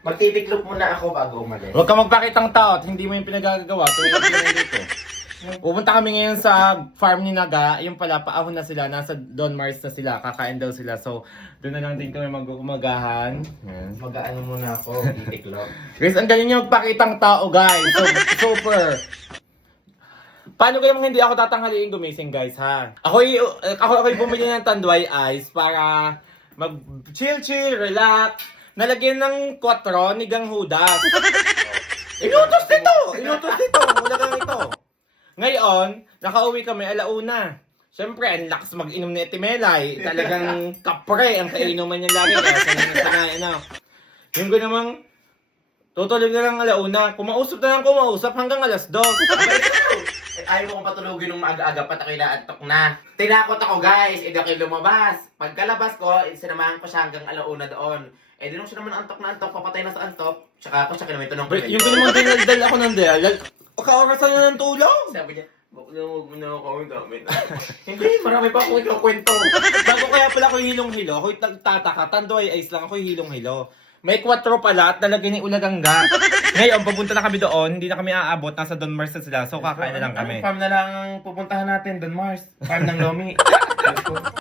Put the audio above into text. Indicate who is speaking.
Speaker 1: Magtitiklop muna ako bago umalis.
Speaker 2: Huwag ka magpakitang tao at hindi mo yung pinagagawa. Yung pinag dito. Pupunta kami ngayon sa farm ni Naga. Yung pala, paahon na sila. Nasa Don Mars na sila. Kakain daw sila. So, doon na lang din kami mag-umagahan. Yan.
Speaker 1: Mag-ano muna ako, titiklop.
Speaker 2: Guys, ang galing niya magpakitang tao, guys. So, super. Paano kayong hindi ako tatanghaliin gumising, guys, ha? Ako'y, ako, ako'y bumili ng Tanduay Ice para mag chill, chill, relax. Nalagyan ng 4 ni Gang Hudas. Inutos nito! Inutos nito! Wala lang ito. Ngayon, nakauwi kami alauna. Siyempre, ang lakas mag-inom ni Etimelay. Talagang kapre ang kainuman niya lagi. Kaya sanay na sanay na. Yung ko namang, tutulog na lang alauna. Kumausap na lang kumausap hanggang alas 2.
Speaker 1: Ayaw mo kong patulugin nung maaga-aga pa tayo naantok na. Tinakot ako guys, hindi ako lumabas. Pagkalabas ko, sinamahan ko siya hanggang alauna doon. Eh, di nung siya naman antok na antok, papatay na sa antok. Tsaka ako siya kinamito ng
Speaker 2: But yung ko namang dinaldal ako ng dial, kaorasan na ng tulog.
Speaker 1: Sabi niya, huwag na huwag mo na ako gamit. Hindi, marami pa akong ikakwento.
Speaker 2: Bago kaya pala ako hilong-hilo, ako'y nagtataka, tandoy ice lang, ako'y hilong-hilo. May 4 pala at nalagyan ni Ulagangga. Ngayon, papunta na kami doon, hindi na kami aabot, nasa Don Mars na sila, so kakain na lang kami.
Speaker 1: Anong farm na lang pupuntahan natin, Don Mars? Farm ng Lomi.